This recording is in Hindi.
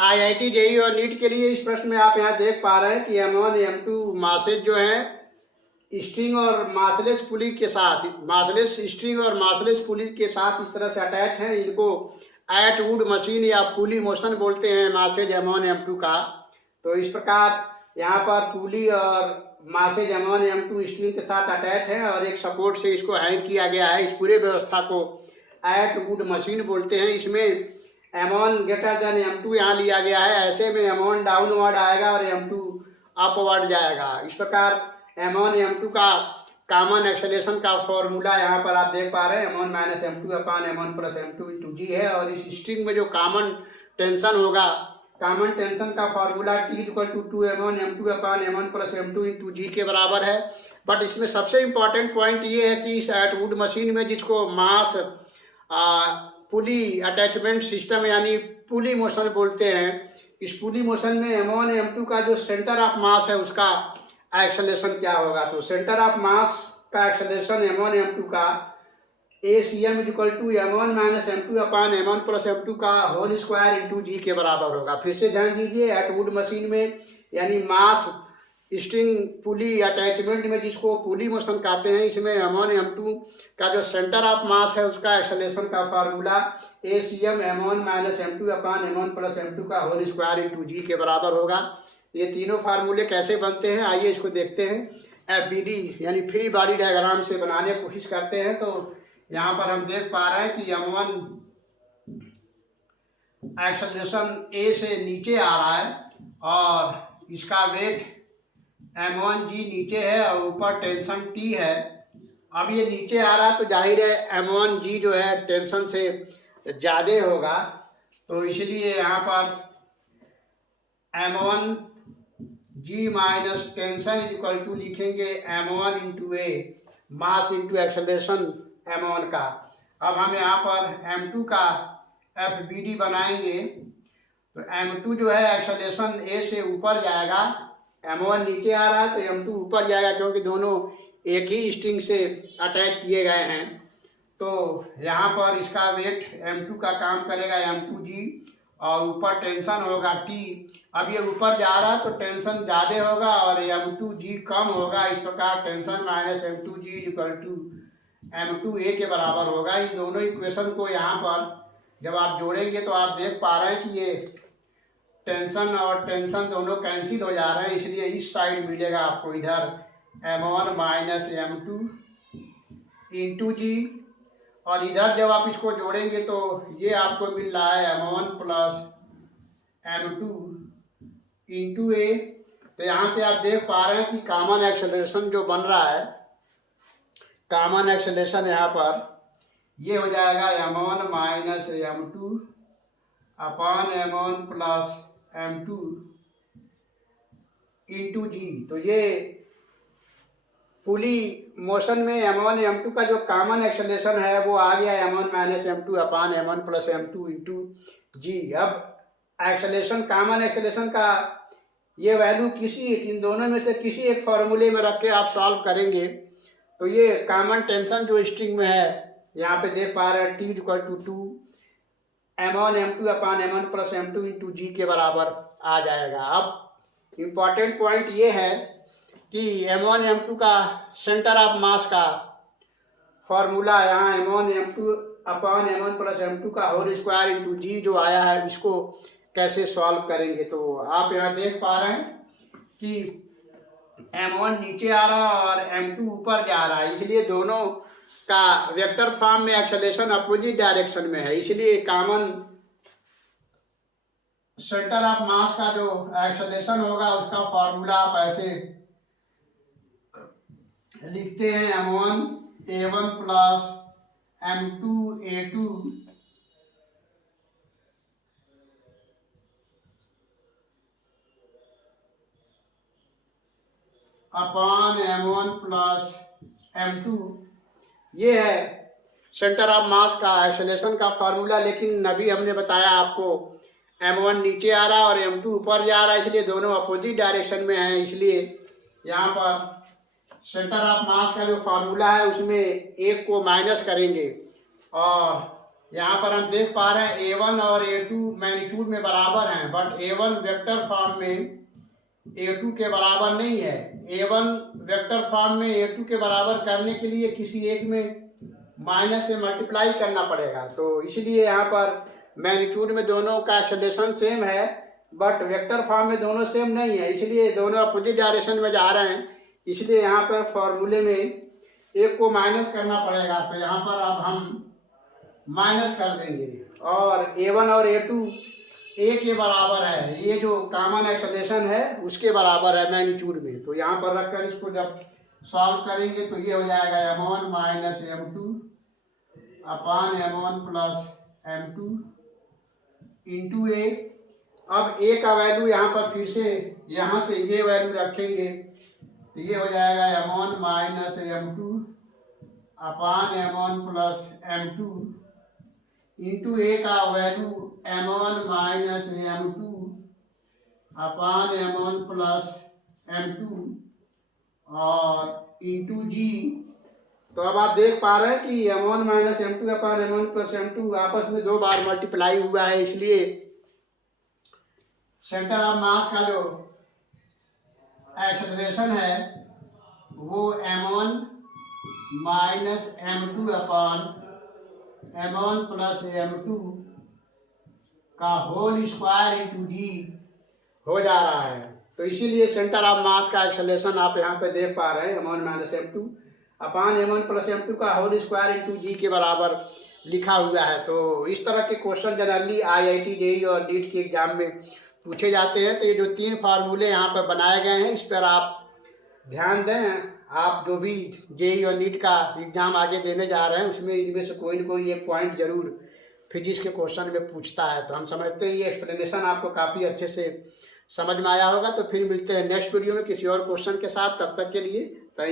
IIT जेईई और नीट के लिए इस प्रश्न में आप यहाँ देख पा रहे हैं कि M1 M2 मासेज जो है स्ट्रिंग और मासलेस पुली के साथ, मासलेस स्ट्रिंग और मासलेस पुली के साथ इस तरह से अटैच हैं। इनको एट वुड मशीन या पुली मोशन बोलते हैं मासेज M1 M2 का। तो इस प्रकार यहाँ पर पुली और मासेज M1 M2 स्ट्रिंग के साथ अटैच है और एक सपोर्ट से इसको हैंग किया गया है। इस पूरे व्यवस्था को एट वुड मशीन बोलते हैं। इसमें M1 ग्रेटर देन M2 यहाँ लिया गया है। ऐसे में M1 डाउनवर्ड आएगा और M2 अपवर्ड जाएगा। इस प्रकार M1 M2 का कॉमन एक्सेलेरेशन का फॉर्मूला यहाँ पर आप देख पा रहे हैं, M1 minus M2 upon M1 plus M2 into g है। और इस स्ट्रिंग में जो कॉमन टेंशन होगा, कॉमन टेंशन का formula T equal to 2M1 M2 upon M1 plus M2 into g के बराबर है। बट इसमें सबसे इम्पॉर्टेंट पॉइंट ये है कि इस एट वुड मशीन में जिसको मास पुली अटैचमेंट सिस्टम यानी पुली मोशन बोलते हैं, इस पुली मोशन में M1 M2 का जो सेंटर ऑफ मास है उसका एक्सेलरेशन क्या होगा। तो सेंटर ऑफ मास का एक्सेलरेशन M1 M2 का ACM equal to M1 minus M2 upon M1 plus M2 का होल स्क्वायर इंटू जी के बराबर होगा। फिर से ध्यान दीजिए, एट वुड मशीन में यानी मास स्ट्रिंग पुली अटैचमेंट में जिसको पुली मोशन कहते हैं, इसमें M1 M2 का जो सेंटर ऑफ मास है उसका एक्सेलरेशन का formula ACM M1 minus M2 upon M1 plus M2 का होल स्क्वायर इंटू जी के बराबर होगा। ये तीनों फार्मूले कैसे बनते हैं आइए इसको देखते हैं। FBD यानी फ्री बॉडी डायग्राम से बनाने की कोशिश करते हैं। तो यहाँ पर हम देख पा रहे हैं कि M1 एक्सेलरेशन A से नीचे आ रहा है और इसका वेट M1G नीचे है और ऊपर टेंशन T है। अब ये नीचे आ रहा है तो जाहिर है M1G जो है टेंशन से ज़्यादा होगा। तो इसलिए यहाँ पर M1G minus tension equal to लिखेंगे M1 into A mass into acceleration M1 का। अब हम यहाँ पर M2 का FBD बनाएंगे तो M2 जो है एक्सेलरेशन A से ऊपर जाएगा, M1 नीचे आ रहा है तो M2 ऊपर जाएगा क्योंकि दोनों एक ही स्ट्रिंग से अटैच किए गए हैं। तो यहाँ पर इसका वेट M2 का काम करेगा M2G और ऊपर टेंशन होगा T। अब ये ऊपर जा रहा है तो टेंशन ज़्यादा होगा और M2G कम होगा। इस प्रकार tension minus M2G equal to M2A के बराबर होगा। इन दोनों इक्वेशन को यहाँ पर जब आप जोड़ेंगे तो आप देख पा रहे हैं कि ये टेंशन और टेंशन दोनों कैंसिल हो जा रहे हैं, इसलिए इस साइड मिलेगा आपको इधर M1 माइनस M2 इंटू जी और इधर जब आप इसको जोड़ेंगे तो ये आपको मिल रहा है M1 plus M2 into A। तो यहाँ से आप देख पा रहे हैं कि कॉमन एक्सेलरेशन जो बन रहा है, कॉमन एक्सेलरेशन यहाँ पर ये हो जाएगा M1 minus M2 upon M1 plus M2 into जी। तो ये पुली मोशन में M1 M2 का जो कॉमन एक्सेलरेशन है वो आ गया M1 minus M2 upon M1 plus M2 into जी। अब एक्सेलरेशन, कॉमन एक्सेलरेशन का ये वैल्यू इन दोनों में से किसी एक फॉर्मूले में रख के आप सॉल्व करेंगे तो ये कॉमन टेंशन जो स्ट्रिंग में है यहाँ पे देख पा रहे हैं T equal to 2 M1 M2 upon M1 plus M2 into g के बराबर आ जाएगा। अब इम्पॉर्टेंट पॉइंट ये है कि M1 M2 का सेंटर ऑफ मास का फॉर्मूला यहाँ M1 M2 upon M1 plus M2 का होल स्क्वायर इंटू जी जो आया है, इसको कैसे सॉल्व करेंगे। तो आप यहाँ देख पा रहे हैं कि M1 नीचे आ रहा है और M2 ऊपर जा रहा है, इसलिए दोनों का वेक्टर फॉर्म में एक्सेलरेशन अपोजिट डायरेक्शन में है। इसलिए कॉमन सेंटर ऑफ मास का जो एक्सेलरेशन होगा उसका फॉर्मूला आप ऐसे लिखते हैं M1 A1 plus M2 A2 अपान M1 प्लस M2। ये है सेंटर ऑफ मास का एक्सेलरेशन का फार्मूला। लेकिन अभी हमने बताया आपको M1 नीचे आ रहा है और M2 ऊपर जा रहा है, इसलिए दोनों अपोजिट डायरेक्शन में हैं। इसलिए यहाँ पर सेंटर ऑफ मास का जो फार्मूला है उसमें एक को माइनस करेंगे और यहाँ पर हम देख पा रहे हैं A1 और A2 मैग्नीट्यूड में बराबर हैं, बट A1 वेक्टर फॉर्म में A2 के बराबर नहीं है। A1 वेक्टर फॉर्म में A2 के बराबर करने के लिए किसी एक में माइनस से मल्टीप्लाई करना पड़ेगा, तो इसलिए यहाँ पर मैग्नीट्यूड में दोनों का एक्सेलरेशन सेम है, बट वेक्टर फॉर्म में दोनों सेम नहीं है, इसलिए दोनों अपोजिट डायरेक्शन में जा रहे हैं। इसलिए यहाँ पर फॉर्मूले में एक को माइनस करना पड़ेगा, तो यहाँ पर अब हम माइनस कर देंगे और A1 और A2 A के बराबर है, ये जो कॉमन एक्सेलरेशन है उसके बराबर है मैग्नीट्यूड में। तो यहाँ पर रखकर इसको जब सॉल्व करेंगे तो ये हो जाएगा M1 minus M2 upon M1 plus M2 into A। अब A का वैल्यू यहाँ पर फिर से यहाँ से ये वैल्यू रखेंगे तो ये हो जाएगा M1 minus M2 upon M1 plus M2 into A का value M1 minus M2 upon M1 plus M2 और इंटू G। तो अब आप देख पा रहे हैं कि M1 minus M2 upon M1 plus M2 आपस में दो बार मल्टीप्लाई हुआ है, इसलिए सेंटर ऑफ मास का जो एक्सेलरेशन है वो M1 minus M2 upon M1 plus M2 का होल स्क्वायर इंटू G हो जा रहा है। तो इसीलिए सेंटर ऑफ मास का एक्सेलरेशन आप यहाँ पे देख पा रहे हैं M1 minus M2 upon M1 plus M2 का होल स्क्वायर इंटू G के बराबर लिखा हुआ है। तो इस तरह के क्वेश्चन जनरली IIT JEE और नीट के एग्जाम में पूछे जाते हैं। तो ये जो तीन फार्मूले यहाँ पर बनाए गए हैं इस पर आप ध्यान दें। आप जो भी JEE और नीट का एग्जाम आगे देने जा रहे हैं उसमें इनमें से कोई न कोई एक पॉइंट जरूर फिजिक्स के क्वेश्चन में पूछता है। तो हम समझते हैं ये एक्सप्लेनेशन आपको काफ़ी अच्छे से समझ में आया होगा। तो फिर मिलते हैं नेक्स्ट वीडियो में किसी और क्वेश्चन के साथ, तब तक के लिए थैंक यू।